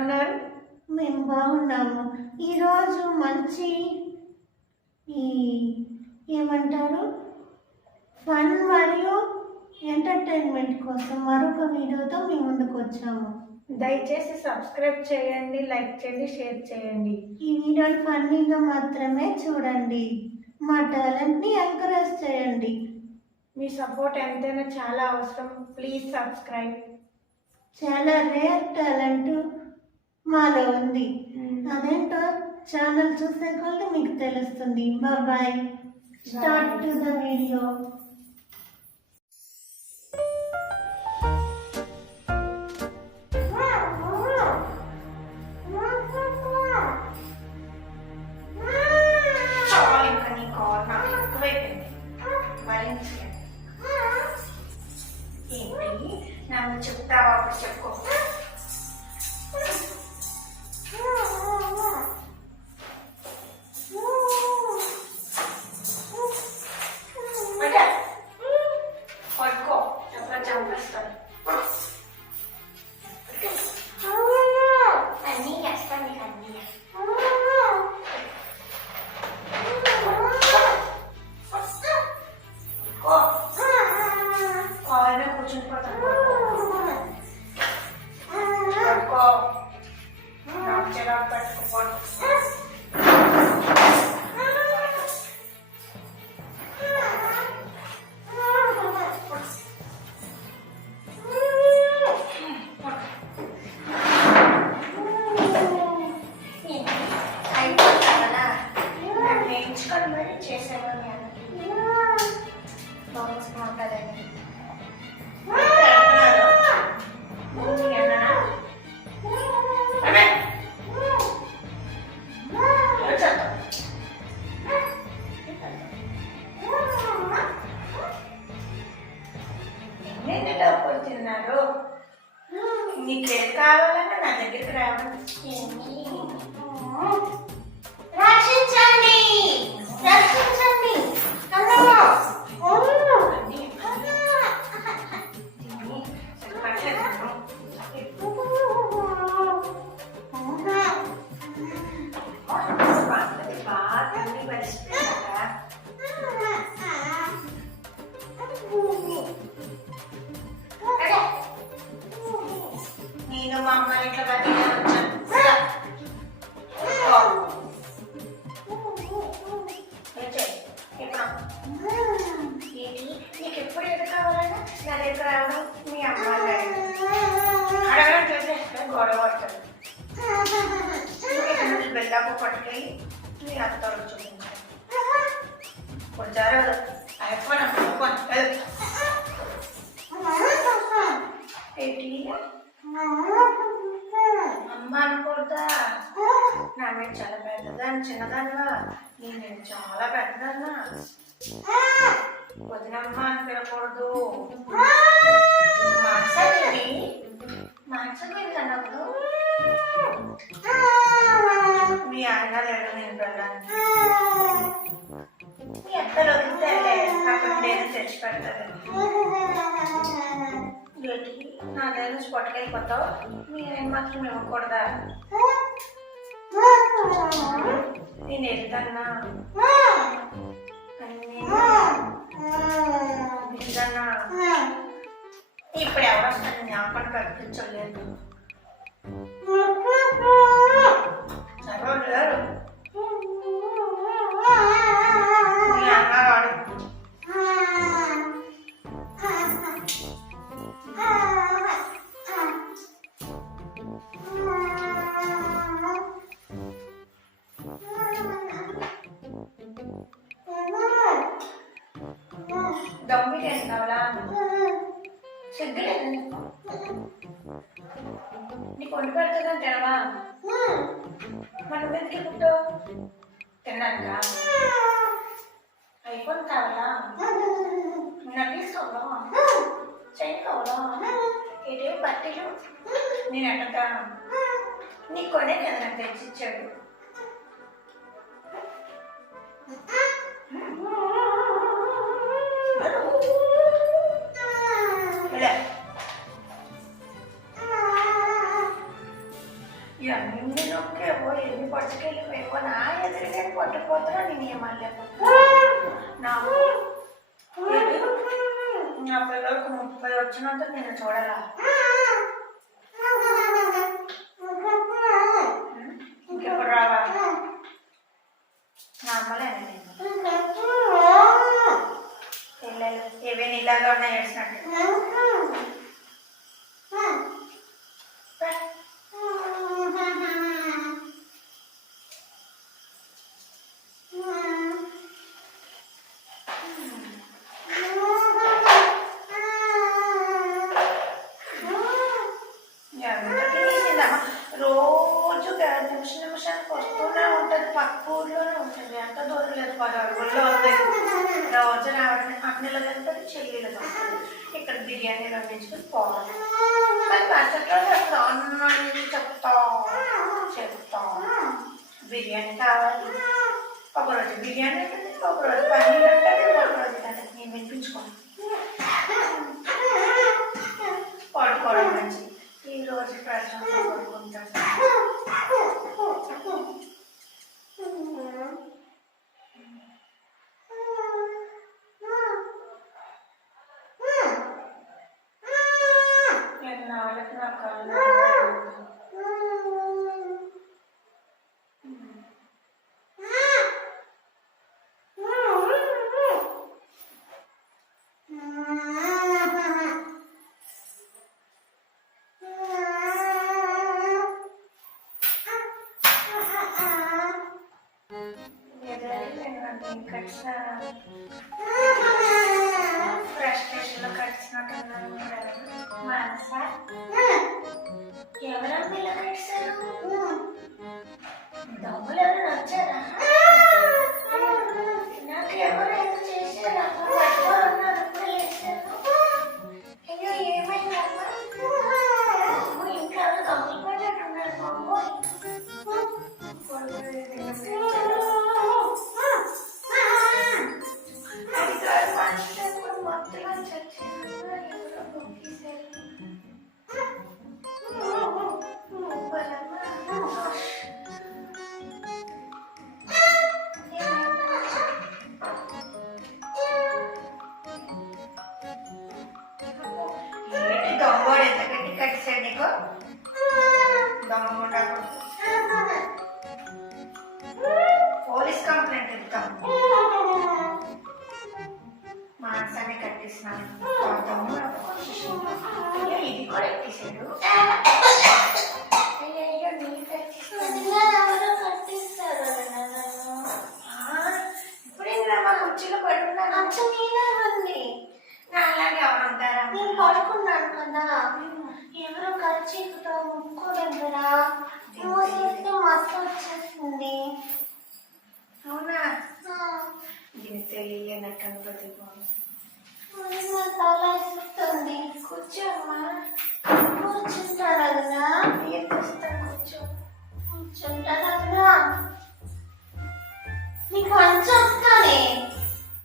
ఉన్నారు? మేము బాగున్నాము. ఈరోజు మంచి ఈ ఏమంటారు ఫన్ మరియు ఎంటర్టైన్మెంట్ కోసం మరొక వీడియోతో మీ ముందుకు వచ్చాము. దయచేసి సబ్స్క్రైబ్ చేయండి, లైక్ చేయండి, షేర్ చేయండి. ఈ వీడియోని ఫన్నీగా మాత్రమే చూడండి. మా టాలెంట్ని ఎంకరేజ్ చేయండి. మీ సపోర్ట్ ఎంతైనా చాలా అవసరం. Please subscribe. చాలా రేర్ టాలెంట్ మాలో ఉంది. అదేంటో ఛానల్ చూసే కొద్ది మీకు తెలుస్తుంది. Bye. Start to the video. ఏంటి నన్ను చెప్తావా? అప్పుడు చెప్పుకో. పడుకో, ఎప్పుడు చంపేస్తాను. అన్నీ చేస్తాను నీకు అన్నీ. కావాలనే కూర్చుని పోతాను. పడుకో, నాకు చిరాకు పెట్టుకోకూడదు. నేర్చుకొని మరి చేసేవాడిని బాగుంటుందండి. ఎన్ని డబ్బులు తిన్నారు? నీకేం కావాలన్నా నా దగ్గరికి రావాలి. రక్షించండి, రక్షించండి. నేను మా అమ్మ ఇట్లా బతికే వచ్చాను. నీకు ఎప్పుడు ఎదురు కావాలన్నా నా దగ్గర రావడం మీ అమ్మ అడగడం చేసేస్తే గొడవ పడుతుంది. బెల్లాపు పట్టుకెళ్ళి మీ అత్తలు చూపించాలి. కొంచెం ఏంటి అమ్మ అనుకోద్దా? నా మీద చాలా పెద్దదాన్ని, చిన్నదానివా? నేను చాలా పెద్దదన్నా. వదినమ్మ అని పిలకూడదు. మాంసమేది అన్నప్పుడు మీ ఆయన లేడు నేను వెళ్ళడానికి. మీ అత్తలు వదిలితే అక్కడ నేను తెచ్చి పెడతాను. నా దగ్గర నుంచి పట్టుకెళ్ళిపోతావు. మీ ఆయన మాత్రం ఇవ్వకూడదా? నేను వెళ్తాన్నా ఇప్పుడు ఎవరు వస్తాను? జ్ఞాపకం కనిపించలేదు. చదవలేరు మీ అన్నగాడు. దమ్ బిర్యానీ కావాలా? సిగ్గులేదు నీకు వండి పెడుతుందని తినవా? మనం ఎందుకు పుట్టు తిన్నాక ఐఫోన్ కావాలా? నక్లీస్ కావాలా? చైన్ కావాలా? ఏదే బట్టలు నేను అట్టగా నీకు కొనే కదా నాకు తెచ్చిచ్చాడు. నేను మళ్ళీ నాకు నా పిల్లలకు 30 వచ్చినంత నేను చూడాలా. ఇంకెప్పుడు రావా? నార్మలేనా నేను పిల్లలు ఏవైనా ఇలాగా ఉన్నాయి ఏడ్చినట్టు. రోజు నిమిషానికి వస్తూనే ఉంటుంది. పక్క ఊర్లోనే ఉంటుంది. ఎంత దూరం లేదు, 10 అడుగుల్లో ఉంది. రోజు రావడం అన్నీలో వెళ్తుంది, చెల్లిలో వస్తుంది. ఇక్కడ బిర్యానీలో పెంచుకుని పోవాలి. కానీ మరుసటి రోజు అప్పుడు అన్నీ చెప్తాం బిర్యానీ కావాలి. ఒకరోజు బిర్యానీ ఉంటుంది, ఒకరోజు పన్నీర్ ఉంటుంది, ఒకరోజు ఉంటుంది. నేను వినిపించుకోను. పడుకోవడం మంచిది. ఈ రోజు ప్రశాంతంగా పడుకుంటాను. ఎన్నాళ్ళకి నా కళ్ళు ఫ్రస్ట్రేషన్లో కడిచినట్టున్నాను. మనసా ఎవరన్నా ఇలా కడిచారు? దొంగలు ఎవరు వచ్చారా? నాకు ఎవరైనా చేశారా? అయ్యో ఏమైందమ్మా? ఇంకా దొంగలు పడ్డట్టున్నారు. బాబోయ్ దొంగోడు ఎంత గట్టి కట్టాడు నీకు? దొంగ పోలీస్ కంప్లైంట్ ఇద్దాం. మాంసాన్ని కట్టిస్తున్నాను. అయ్యో ఇది కూడా ఎక్కేసాడు. అయ్యో నీళ్ళు కట్టిస్తాను. ఎవరో కట్టిస్తారు. ఇప్పుడే మా కుర్చీలో పడుకున్నాను. అంచు నీళ్ళే ఉంది. నా అలాగే ఎవరు ఉంటారా? నేను పడుకున్నాను కదా. ఎవరో ఖర్చీతో ముక్కు దగ్గర మూసేస్తే మత్తు వచ్చేస్తుంది. అవునా? దీన్ని తెలియనట్టు అనుకుంటుంది. తల ఇస్తుంది. కూర్చోమ్మా.